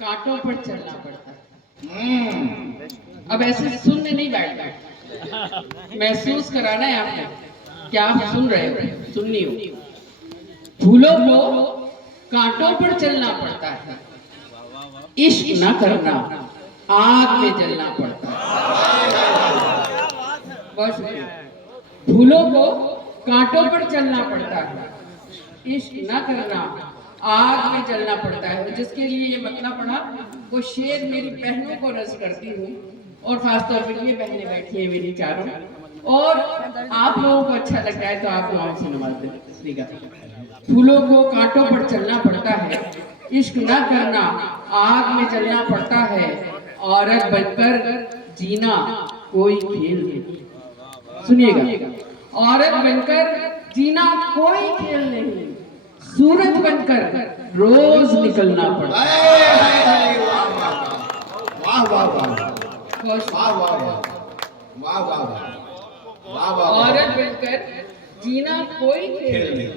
कांटों पर चलना पड़ता है। अब ऐसे सुनने नहीं बैठना, महसूस कराना है आपको। क्या आप सुन रहे हो? सुननी हो। फूलों को कांटों पर चलना पड़ता है, इश्क न करना आग में जलना पड़ता है। बस फूलों को कांटों पर चलना पड़ता है, इश्क न करना आग में जलना पड़ता है। जिसके लिए ये मतलब पड़ा, वो शेर मेरी बहनों को रस करती हूँ, और खासतौर पर ये बहनें बैठी हैं मेरी चारों, और आप लोगों को अच्छा लगता है तो आप लोगों से नवाज। फूलों को कांटों पर चलना पड़ता है, इश्क न करना आग में जलना पड़ता है। औरत बनकर जीना कोई खेल नहीं। सुनिएगा, औरत बनकर जीना कोई खेल नहीं, सूरज बनकर रोज निकलना पड़ता है। वाह वाह वाह वाह वाह वाह वाह। औरत बनकर जीना कोई खेल नहीं,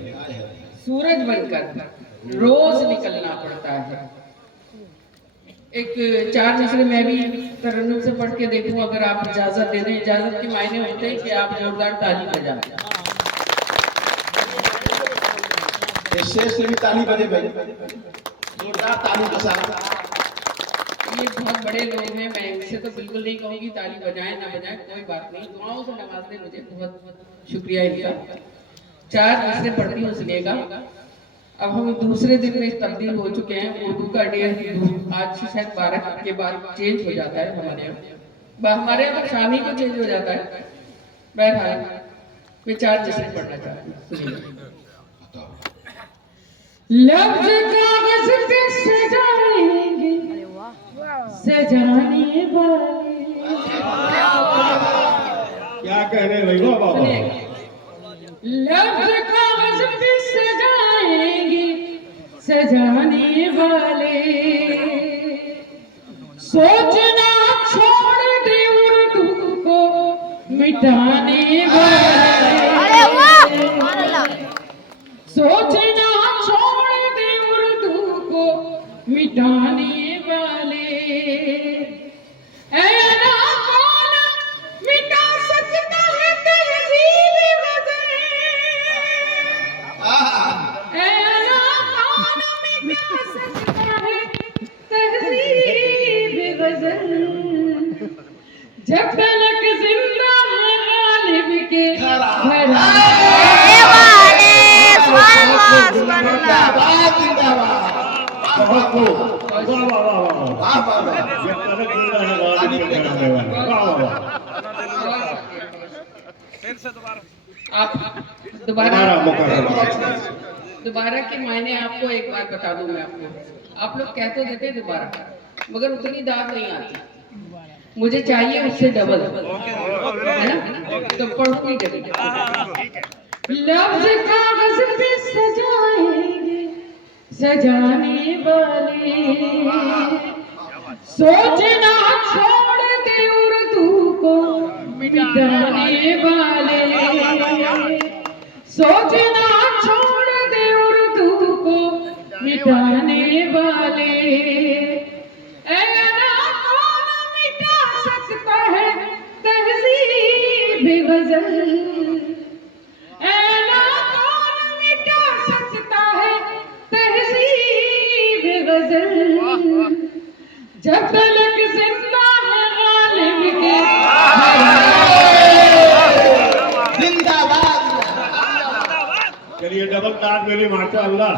सूरज बनकर रोज निकलना पड़ता है। एक चार मिसरे मैं भी तरन्नुम से पढ़ के देखूं, अगर आप इजाजत दे दें। इजाजत के मायने होते हैं कि आप जोरदार ताली बजाएं। शेर से भी ताली बजे भाई, जोरदार ताली बजा। ये बहुत बड़े लोग हैं, मैं इनसे तो बिल्कुल नहीं कहूंगी ताली बजाएं ना बजाएं, कोई बात नहीं, दुआओं से नवाज दें मुझे, बहुत बहुत शुक्रिया इनका। चार मिसरे पढ़ती हूँ, सुनिएगा। अब हम दूसरे दिन में तब्दील हो चुके हैं। उर्दू का डे आज शायद 12 के बाद चेंज हो जाता है हमारे यहाँ। हमारे यहाँ तो शाम ही को चेंज हो जाता है। बहरहाल मैं चार मिसरे पढ़ना चाहती हूँ, सुनिएगा। लफ्ज कागज पे सजाएंगे सजाने वाले। क्या कह रहे भाई? वाह वाह। लफ्ज कागज पे सजाएंगे सजाने वाले, सोचना छोड़ दे उर्दू को मिटाने वाले। सोचना छोड़ दे उर्दू को मिटाने वाले। ऐना कौन मिटा सकता है तहजीब गज़ल? ऐना कौन मिटा सकता है तहजीब गज़ल? जब तलक जिंदा है गालिब के आप दोबारा के मायने आपको एक बात बता दूं मैं आपको। आप लोग कहते देते दोबारा, मगर उतनी दाद नहीं आती। मुझे चाहिए उससे डबल, है ना? तो पढ़ूंगी डबल। लफ्ज कागज पे सजाएंगे सजाने वाले, सोचना छोड़ दे उर्दू को मिटाने वाले। सोचना छोड़ दे उर्दू को मिटाने वाले। ऐना कौन मिटा सकता है तहजीब गज़ल? ऐना कौन मिटा सकता है तहजीब गज़ल? जब तलक जिंदा है गालिब के। जिंदाबाद। चलिए डबल ताज मेरी माशाअल्लाह।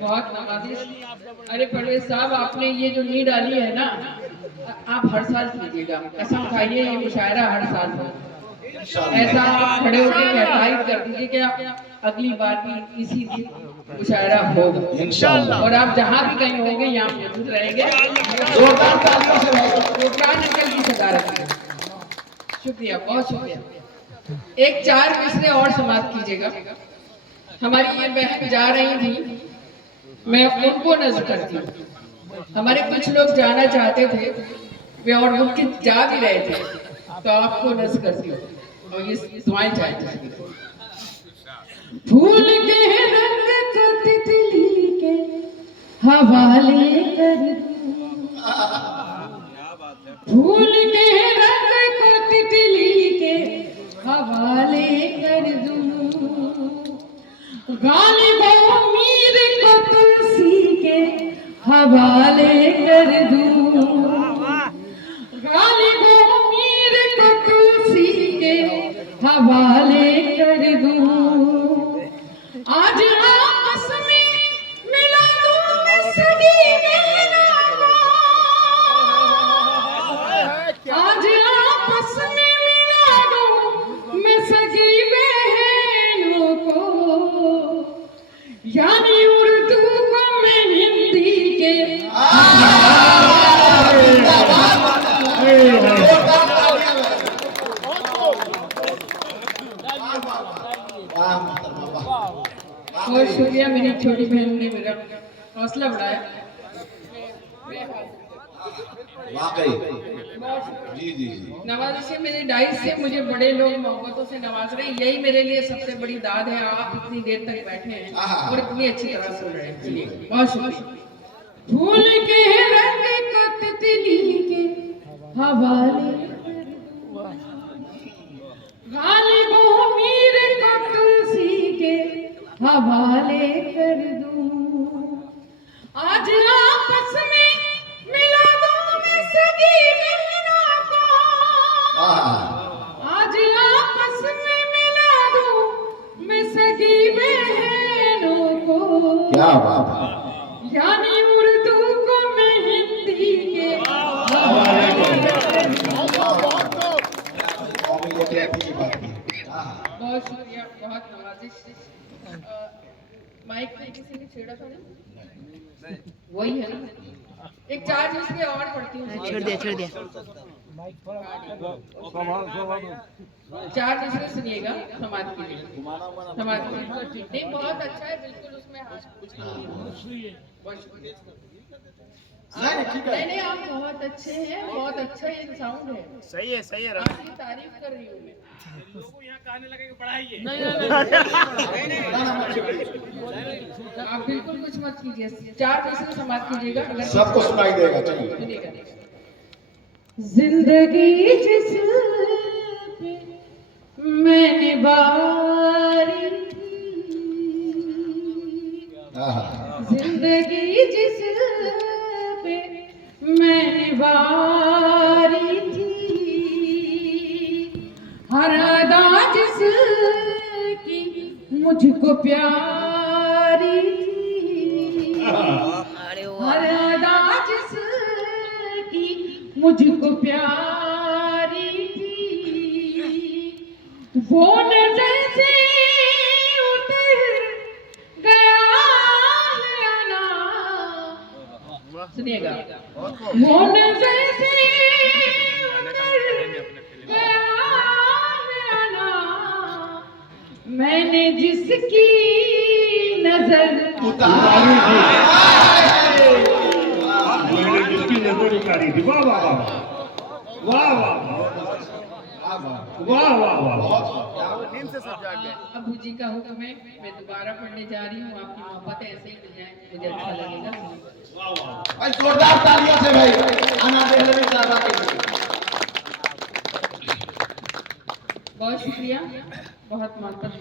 बहुत नवाजिश। अरे परवेज साहब, आपने ये जो नी डाली है ना, आप हर साल कीजिएगा, कसम खाइए ये मुशायरा हर साल हो। ऐसा आप खड़े होकर कहताइत कर दीजिए कि अगली बार भी इसी दिन मुशायरा होगा इंशाअल्लाह। और आप जहाँ भी कहीं होंगे यहाँ मौजूद रहेंगे। जोरदार तालियों से रहेगा। कान अंकल की सदारत है। शुक्रिया, बहुत शुक्रिया। एक चार मिसरे और समाप्त कीजिएगा। हमारी ये बहन जा रही थी, मैं उनको नज़र करती हूँ। हमारे कुछ लोग जाना चाहते थे, वे और उनके जा भी रहे थे, तो आपको नज़र करती हूँ और ये दुआएं चाहती हूँ। फूल के रंग को तितली के हवाले कर फूल के रंग को तितली के हवाले कर दूं, गालिबों मीर को तुलसी के हवाले कर दूं, गालिबों मीर को तुलसी के हवाले कर दूं। आज आपस में मिला दूं मैं सगी बहनों को, आज आपस में मिला दूं मैं सगी बहनों को, यानी उर्दू को मैं हिंदी के बहुत शुक्रिया। मेरी छोटी बहन ने मेरा हौसला बढ़ाया। वाकई जी जी जी नवाजी से मेरे डाइस से मुझे बड़े लोग मोहब्बतों से नवाज रहे हैं, यही मेरे लिए सबसे बड़ी दाद है। आप इतनी देर तक बैठे हैं और इतनी अच्छी तरह सुन रहे हैं, चलिए बहुत शुक्रिया। फूल के रंग को तितली के हवाले, गालिबों मीर को तुलसी के हवाले कर दूं, आज आपस में मिला दूं मैं सगी बहनों को, आज आपस में मिला दूं मैं सगी बहनों को, क्या बात है। यानी उर्दू को मैं हिंदी के हवाले कर दूं। बहुत शुक्रिया, बहुत नवाजिश। माइक में किसी ने छेड़ा था ना, वही है ना। एक चार दूसरे और पढ़ती हूँ, छोड़ दिया चार दूसरे सुनिएगा, समाज कीजिएगा, समाज कीजिएगा। नहीं बहुत अच्छा है, बिल्कुल उसमें हाथ कुछ नहीं है। बहुत शुक्रिया। नहीं नहीं आप बहुत अच्छे हैं, बहुत अच्छा ये साउंड है। सही है आपकी तारीफ कर रही हूँ मैं। लोगों यहाँ कहने लगे कि पढ़ाइए। नहीं आप बिल्कुल कुछ मत कीजिए, चार दूसरे समाज कीजिएगा। अगर सबको सुनाई देगा, चलिए। सुनिएगा। जिंदगी जिस पे मैंने बारी थी, जिंदगी जिस पे मैंने बारी थी, हर अदा जिसकी मुझको प्यारी थी, हर अदा जिसकी मुझको प्यारी थी, वो नजर से उतर गया है ना, सुनिएगा, वो नजर से उतर गया है ना, मैंने जिसकी नजर मैंने जिसकी नजर उतारी थी। वाह वाह वाह वाह वाह वाह वाह वाह। नींद से सब जाग गए। अबू जी का हुक्म है, मैं दोबारा पढ़ने जा रही हूँ। आपकी मोहब्बत ऐसे ही मिल जाए, मुझे अच्छा लगेगा। भाई जोरदार तालियों से भाई आना देहलवी साहब के लिए। बहुत शुक्रिया, बहुत मोहब्बत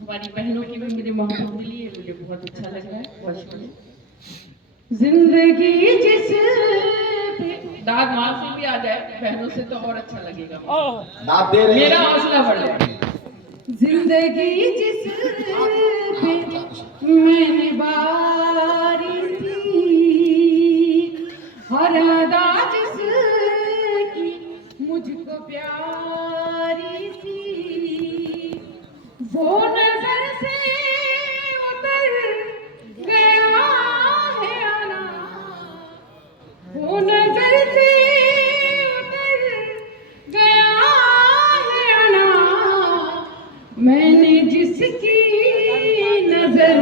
हमारी बहनों की भी मुझे मोहब्बत मिली है, मुझे बहुत अच्छा लग रहा है। बहुत शुक्रिया। जिंदगी जिस पे दाद माँ से भी आ जाए, बहनों से तो और अच्छा लगेगा, दाद दे रही मेरा हौसला बढ़ जाए। जिंदगी जिस पे मैंने बारी थी, हर अदा जिसकी मुझको प्यारी थी, वो नजर से उतर गया है आना, वो नजर से उतर गया है आना, मैंने जिसकी नजर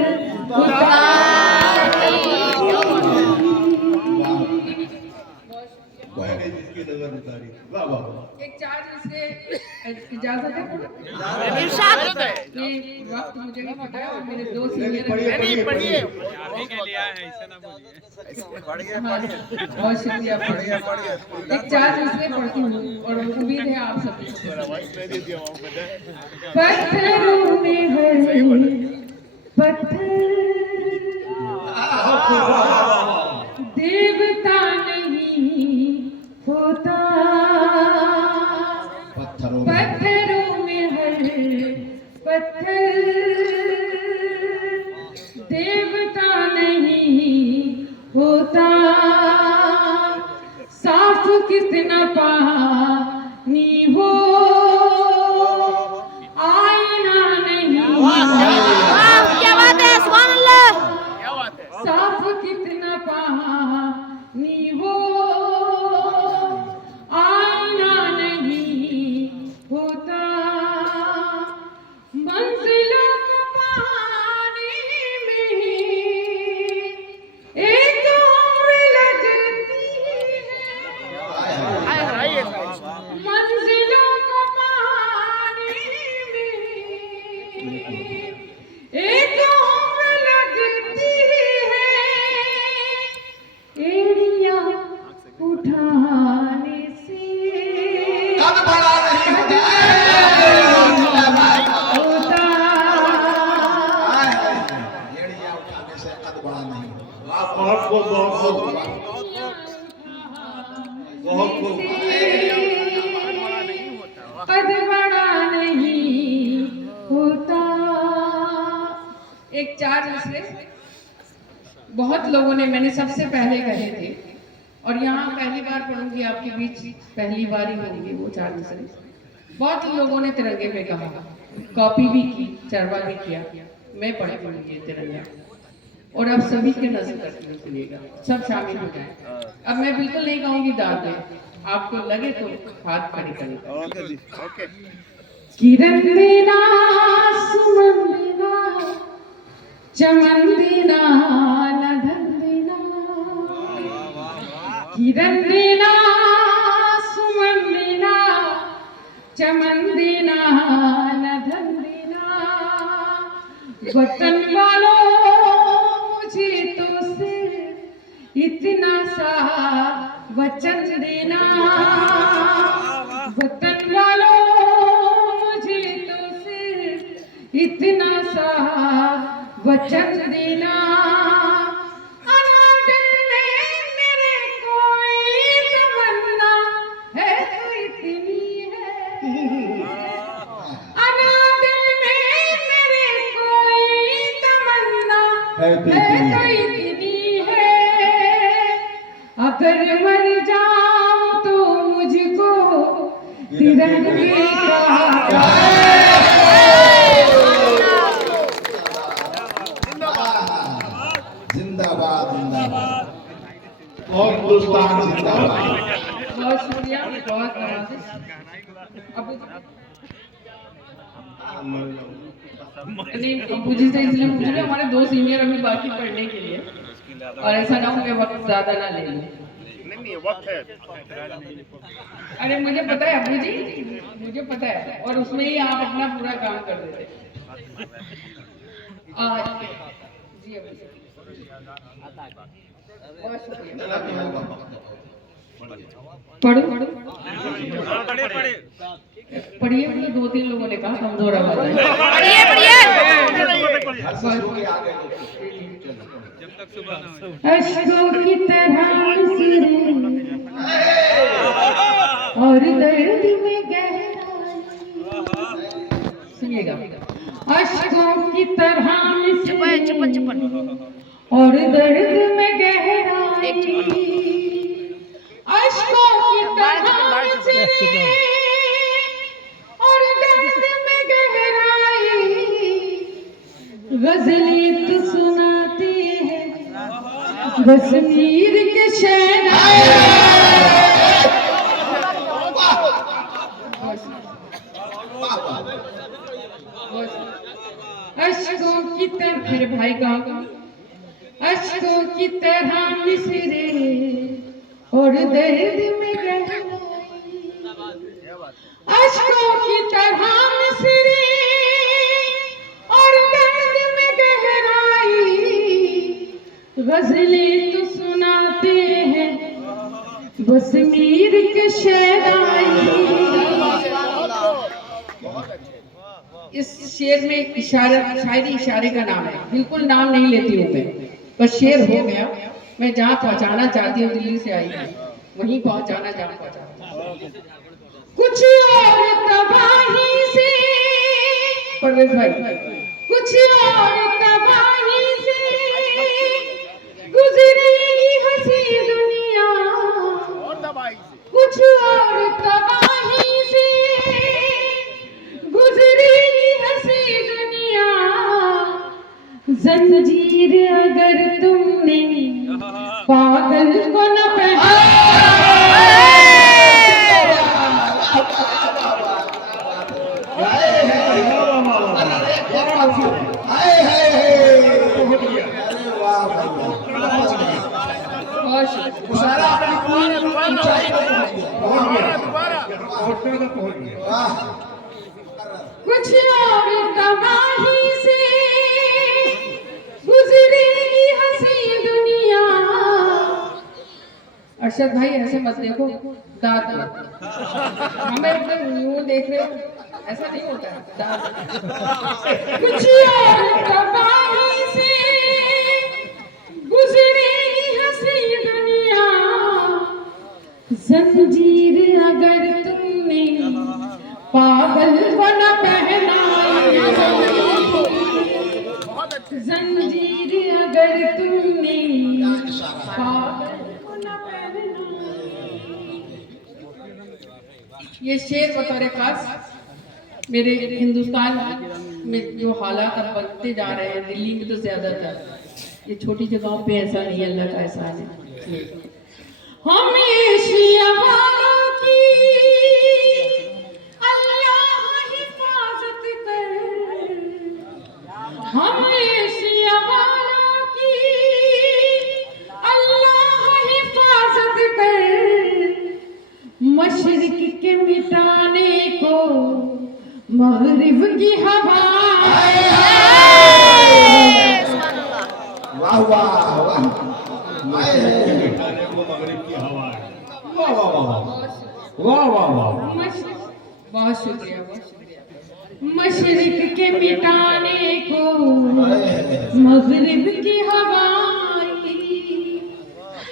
उतारी। बहुत गजब उतारी वाह वाह वाह एक चार इससे इजाजत है इरशाद है ये वक्त मुझे भी पता है और मेरे दो नहीं, सीनियर पढ़िए नहीं पढ़िए पढ़िए आप ही के लिए आए हैं ऐसे ना बोलिए बहुत शुक्रिया एक चार इसलिए पढ़ती हूँ और उम्मीद है आप सभी को पत्थरों में हर पत्थर देवता नहीं होता पत्थरों में पत्थरों में हर पत्थर देवता नहीं होता साफ कितना पानी हो आईना नहीं क्या बात है सुभान अल्लाह क्या बात है साफ कितना पानी हो आईना नहीं होता मंजिलों को पाने में एक उम्र लगती है आइए मंजिलों को पाने में एक उम्र लगती है एड़ियां उठाने से कद बड़ा नहीं होता होता एड़ियां उठाने से कद बड़ा नहीं होता बहुत बहुत बहुत बहुत बहुत कद बड़ा नहीं होता एक चार दूसरे बहुत लोगों ने मैंने सबसे पहले कहे थे और यहाँ पहली बार पढ़ूंगी आपके बीच पहली बार ही होंगी वो चार दूसरे बहुत लोगों ने तिरंगे पे कहा कॉपी भी की चरवा भी किया मैं पढ़े पढ़ूंगी तिरंगा और अब सभी के नजर करती हूँ सुनिएगा सब शामिल हो जाए अब मैं बिल्कुल नहीं कहूंगी दाद में आपको लगे तो हाथ खड़े करें ओके जी ओके किरण देना सुमन देना चमन देना न धन देना किरण देना सुमन देना चमन देना न धन देना वतन वालों मुझे तो सिर्फ इतना सा वचन देना वतन वालों मुझे तो सिर्फ इतना सा वचन देना अनादिल में मेरे कोई तमन्ना है तो इतनी है अनादिल में मेरे कोई तमन्ना है तो इतनी है अगर मर जाऊं तो मुझको तिरंगे का जिंदाबाद जिंदाबाद और हिंदुस्तान जिंदाबाद बहुत शुक्रिया बहुत नवाजिश अबू नहीं अबू जी से इसलिए पूछ रहे हमारे दो सीनियर अभी बाकी पढ़ने के लिए और ऐसा ना हो कि वक्त ज्यादा ना ले लें नहीं वक्त है अरे मुझे पता है अबू जी मुझे पता है और उसमें ही आप अपना पूरा काम कर देते जी अबू जी बहुत शुक्रिया पढ़ो पढ़ो पढ़िए मतलब दो तीन लोगों ने कहा कमजोर आवाज है पढ़िए पढ़िए हर शुरू के आगे अश्कों की तरह सिरे और दर्द में गहराई सुनिएगा अश्कों की तरह चुपन चुपन और दर्द में गहराई अश्कों की तरह सिरे और दर्द में गहराई गजलें तो सुनाती है बस मीर के शहनाई अश्कों की तरह मेरे भाई का अश्कों की तरह मिसरे और दर्द में गहराई अश्कों की तरह मिसरी और दर्द में गहराई, गजलें तो सुनाते हैं बस मीर के शहनाई। इस शेर में इशारा, शायरी इशारे का नाम है, बिल्कुल नाम नहीं लेती हूँ मैं, बस शेर हो गया। मैं जहाँ पहुँचाना चाहती हूँ, दिल्ली से आई हूँ, वहीं पहुँचाना जहाँ पहुँचाना। कुछ और तबाही से परवेज भाई, कुछ और तबाही से गुजरेगी हंसी दुनिया, कुछ और तबाही से गुजरेगी हंसी दुनिया। जंजीर अगर तुमने पागल को न सारा अपनी पूरी ऊंचाई पर पहुंच गया। कुछ और तबाही से गुजरेगी हंसी दुनिया। अरशद भाई ऐसे मत देखो, दांत हमें एकदम यूं देख रहे हो, ऐसा नहीं होता है, दांत। कुछ और तबाही से गुजरेगी हंसी दुनिया। जंजीर अगर तुमने पागल को न पहनाई, जंजीर अगर तुमने पागल को न पहनाई। ये शेर बतौर खास मेरे हिंदुस्तान में जो हालात अब बनते जा रहे हैं, दिल्ली में तो ज्यादातर, ये छोटी जगहों पे ऐसा नहीं, अल्लाह का एहसान है। हम एशिया वालों की अल्लाह हिफाजत कर, हम एशिया वालों की अल्लाह हिफाजत कर। मशरिक के मिटाने को मगरिब की हवा। वाह वाह वाह, मगरिब की हवा है। वाह वाह वाह वाह वाह वाह, बहुत शुक्रिया, बहुत शुक्रिया। मशरिक के मिटाने को मगरिब की हवा आई।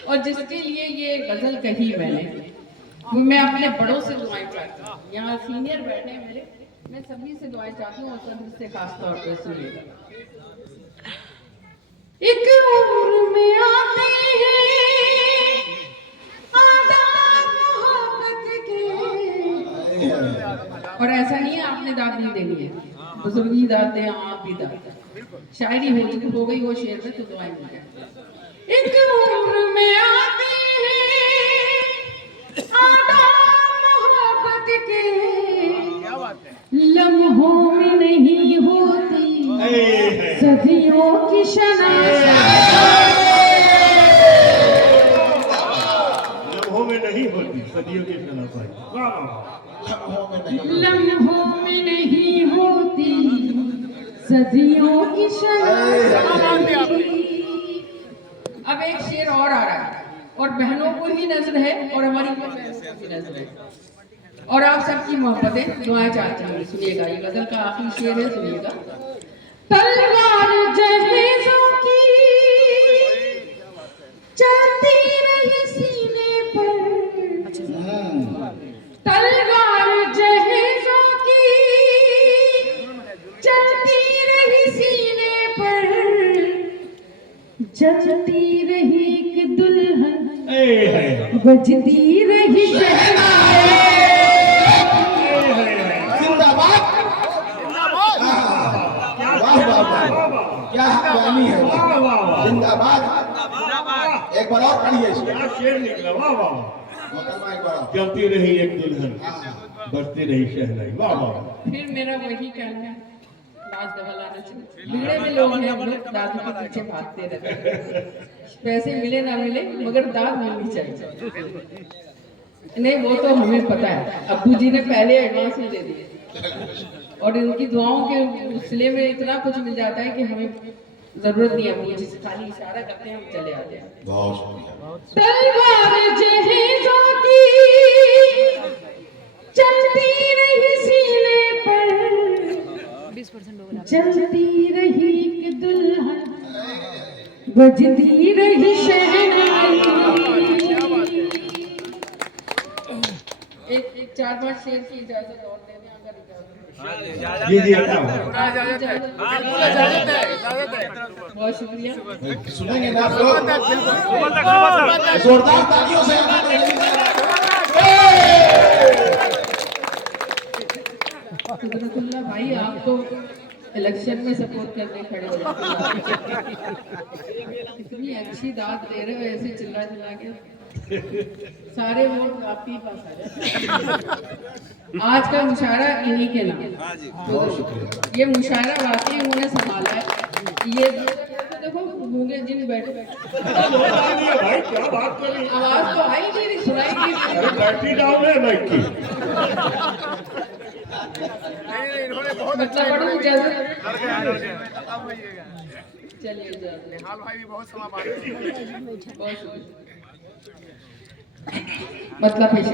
और जिसके लिए ये गजल कही मैंने, वो मैं अपने बड़ों से दुआएं चाहती हूँ। यहाँ सीनियर बैठे हैं मेरे, मैं सभी से दुआएं चाहती हूँ, और सभी से खास तौर पर सुनिएगा। एक उम्र में आते हैं आदाब मोहब्बत के, और ऐसा नहीं है आपने दाद नहीं देनी है, बुजुर्गी दाद दें, आप भी दाद। शायरी हो गई वो शेर में, तो दुआएं मिल जाए। एक उम्र में आते हैं आदाब मोहब्बत के, लम्हों में नहीं होती सदियों की लम्हों में नहीं होती सदियों की शनाख्त। लम्हों में नहीं होती सदियों की शनाख्त। अब एक शेर और आ रहा है, और बहनों को ही नजर है, और हमारी बहनों को भी नजर है, और आप सबकी मोहब्बतें दुआएं चाहती हूँ। सुनिएगा, ये गजल का आखिरी शेर है, सुनिएगा। तलवार जहेज़ों की चलती रही सीने पर, तलवार जहेज़ों की चलती रही सीने पर, जलती रही कि दुल्हन बजती रही शहनाई। क्या कहानी है, जिंदाबाद। एक बार और पढ़िए इसको। शेर निकला। वाह वाह, मोहतरमा एक बार और। चलती रही एक दुल्हन बजती रही शहनाई। वाह वाह। फिर मेरा वही कहना है, लाज दवा लाना चाहिए। बिगड़े में लोग हैं, हम लोग दाद के पीछे भागते रहते हैं, पैसे मिले ना मिले मगर दाद मिलनी चाहिए। नहीं वो तो हमें पता है, अब्बू जी ने पहले एडवांस में दे दिए और इनकी दुआओं के सिले में इतना कुछ मिल जाता है कि हमें जरूरत नहीं है, अब्बू जी से खाली इशारा करते हैं हम चले आते हैं। बहुत शुक्रिया। तलवार जहेज़ों की चलती रही सीने पर, 20% हो गया। चलती रही कि दुल्हन बजती रही शहनाई। एक 4-5 शेर की इजाजत और दे दें अगर इजाजत। जी जी हटाओ। बहुत शुक्रिया। सुनेंगे ना आप लोग? जोरदार तालियों से कुदरतुल्लाह भाई आप तो इलेक्शन में सपोर्ट करने खड़े हो जाते हैं। इतनी अच्छी दाद दे रहे हो, ऐसे चिल्ला चिल्ला के सारे वोट आपके पास आ जाते। आज का मुशायरा इन्हीं के नाम। बहुत शुक्रिया। ये मुशायरा वाकई उन्होंने संभाला है। ये देखो गूंगे जिन बैठे भाई क्या बात कर रही आवाज तो आई नहीं रही, सुनाई नहीं रही। है? बैटरी डाउन है माइक की। इन्होंने बहुत मतलब बड़ा इजाजत। चलिए चलिए इजाजत। हाल भाई भी बहुत सलाम आ रहे हैं। बहुत शुक्रिया। मतलब पेश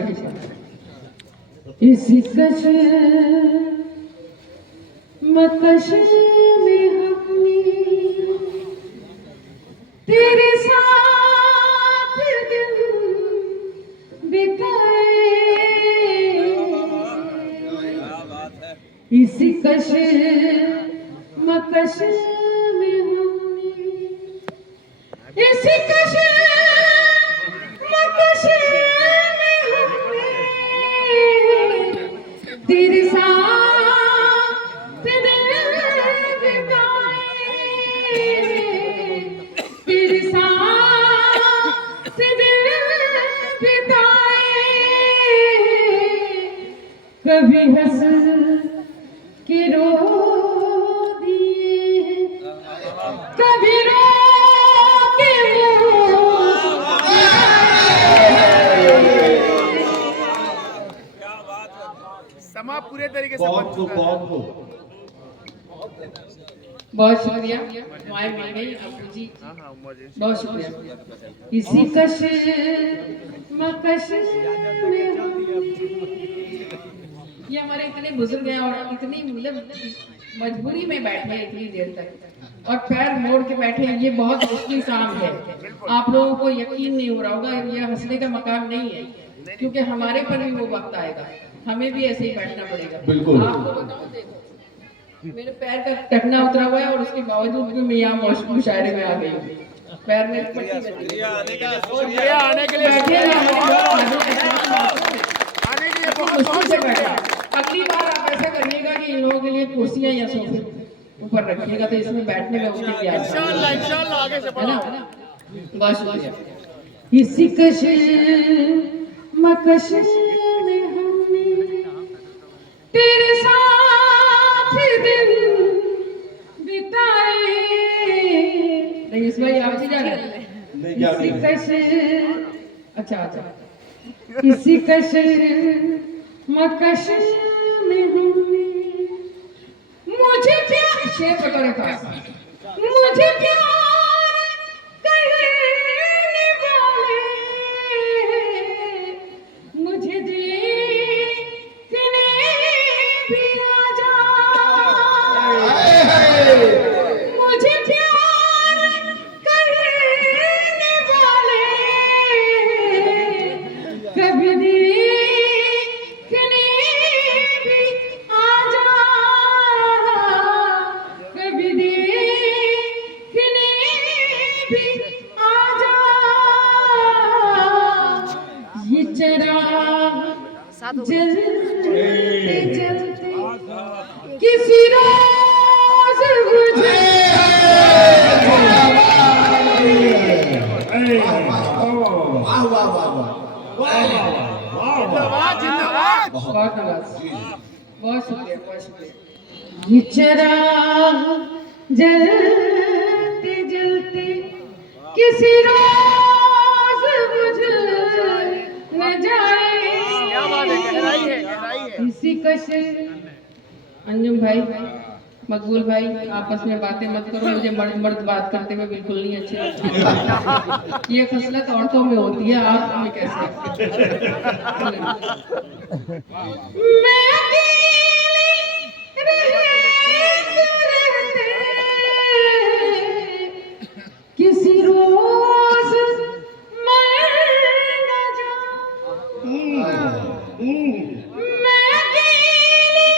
इसी कश मकश में हमने तेरे साथ दिन बिताए, इसी कश मकश में हमने, इसी कश मकश में हमने तेरे साथ दिन बिताए, तेरे साथ दिन बिताए, कभी हंस के रो दिए, कभी रो के समा पूरे तरीके से बन बहुत चुका है। बहुत बहुत शुक्रिया। माए मिल गई अब्बू जी, हाँ, मुझे बहुत शुक्रिया। इसी कश मकश में हम, ये हमारे इतने बुजुर्ग हैं और इतनी मतलब मजबूरी में बैठे हैं इतनी देर तक और पैर मोड़ के बैठे हैं। ये बहुत मुश्किल काम है। आप लोगों को यकीन नहीं हो रहा होगा, ये हंसने का मकाम नहीं है, क्योंकि हमारे पर भी वो वक्त आएगा, हमें भी ऐसे ही बैठना पड़ेगा। बिल्कुल। आपको बताऊं, देखो मेरे पैर का टखना उतरा हुआ है और उसके बावजूद भी मैं यहाँ मुशायरे में आ गई हूँ। पैर में पट्टी लगी है। आने के लिए बैठे हैं आने के लिए बहुत मुश्किल से बैठा। अगली बार आप ऐसा करिएगा कि इन लोगों के लिए कुर्सियां या सोफे ऊपर रखिएगा तो इसमें बैठने में उनके लिए इंशाल्लाह आगे से है ना। बहुत शुक्रिया। इसी कश मकश में हमने तेरे साथ दिन बिताए। नहीं इस भाई आप जा रहे हैं। नहीं क्या इसी कश, अच्छा इसी कश मकश में हमने, मुझे प्यार शेर पकड़े था, मुझे प्यार करने वाले, मुझे देखने भी आ जा, मुझे प्यार करने वाले कभी देखने भी आ जा, कभी देखने भी आ जा, ये चिराग जलते जलते किसी रोज बुझे। वाह वाह वाह वाह। जिंदाबाद बहुत नवाज, बहुत शुक्रिया, बहुत शुक्रिया। ये चिराग जलते जलते किसी रोज बुझ न जाए, कश्य अंजुम भाई, मकबूल भाई, आपस में बातें मत करो, मुझे मर्द मर्द बात करते हुए बिल्कुल नहीं अच्छे लगते। ये खसलत औरतों में होती है, आप में कैसे? मैं अकेली किसी रोज मर न जाऊं। मैं अकेली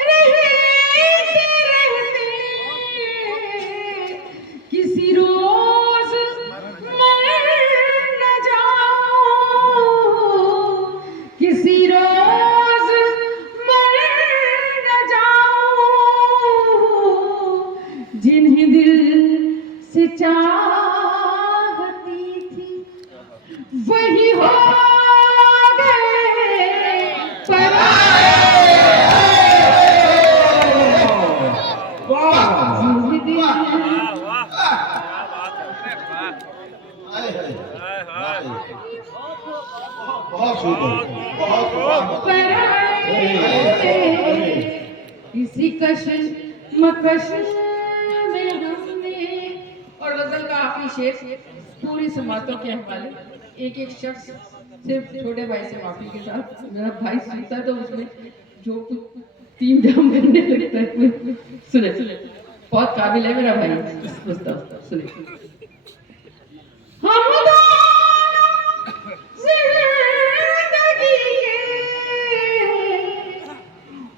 रहते रहते किसी रोज मर न जाऊं, किसी रोज मर न जाऊं, जिन्हें दिल से चाहती थी वही हो गए पराए। जिन्हें दिल बहुत सुंदर, बहुत इसी कशिश मकश में हमने। और गजल का आखिरी शेर पूरी समातों के हवाले, एक एक शख्स सिर्फ छोटे भाई से माफी के साथ, मेरा भाई सुनता है तो उसमें जो कुछ तीन जाम करने लगता है। सुने सुने, बहुत काबिल है मेरा भाई मुस्तफा, सुने। हम दोनों जिंदगी के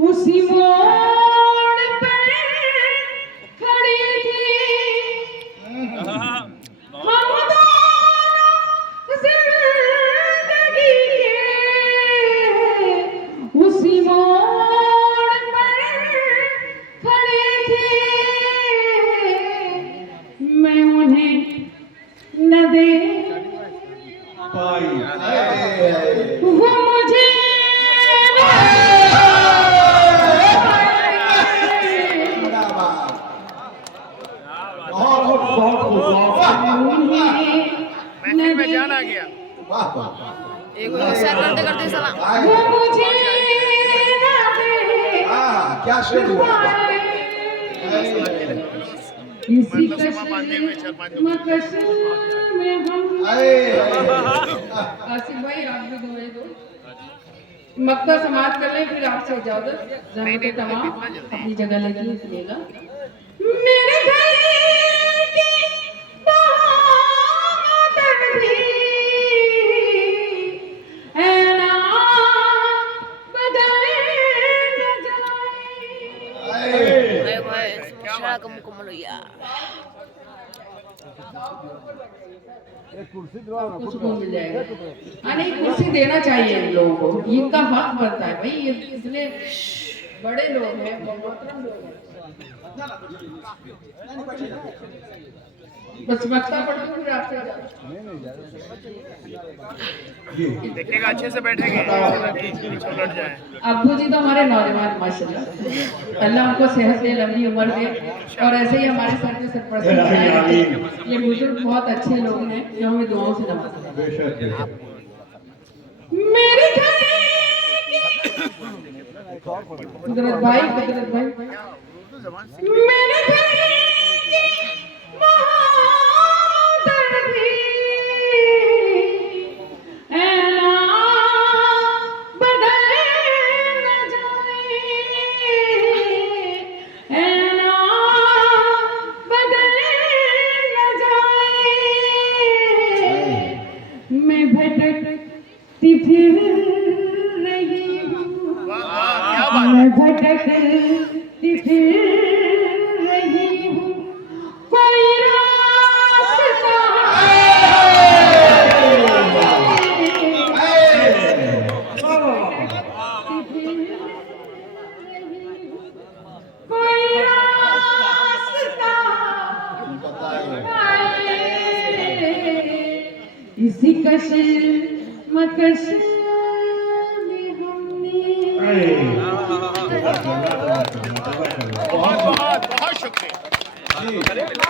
उसी मोड़ पर खड़े थे, हम दोनों जिंदगी के उसी मोड़ पर खड़े थे। मैं उन्हें न दे वो मुझे महफिल में जान आ गया। एक शेयर करते करते सलाम। वो मुझे न दे क्या शेर हुआ? इसी कशिश मकश में हम। आसिफ भाई आप भी दोहे दो, मक्का समाप्त कर लें, फिर आपसे इजाजत। ज़हमत तमाम अपनी जगह लगी सुनिएगा। मेरे घर की बहादुर भी ऐ ना बदल न जाए। भाई शरा का मुकम्मल हो गया। सुकून मिल जाएगा। नहीं, कुर्सी देना चाहिए इन लोगों को, इनका हक बनता है भाई। ये इतने बड़े लोग हैं, मोहतरम लोग हैं। बस मक्ता पढ़ो फिर आपसे देखिएगा अच्छे से बैठेंगे, उलट जाए। अब्बू जी तो हमारे नौजवान माशाल्लाह, अल्लाह उनको सेहत दे, लंबी उम्र दे, और ऐसे ही हमारे सर पे सरपरस्ती बनाए रखे। ये बुजुर्ग बहुत अच्छे लोग हैं जो हमें दुआओं से नवाजते हैं। मेरे घर कुदरत भाई, कुदरत भाई, मेरे घर की बहादुर भी ऐ ना बदल न जाए, ऐ ना बदल न जाए। मैं भटकती फिर रही हूँ, मैं भटकती फिर रही हूँ, कोई रास्ता कोई रास्ता इसी कशिश मकश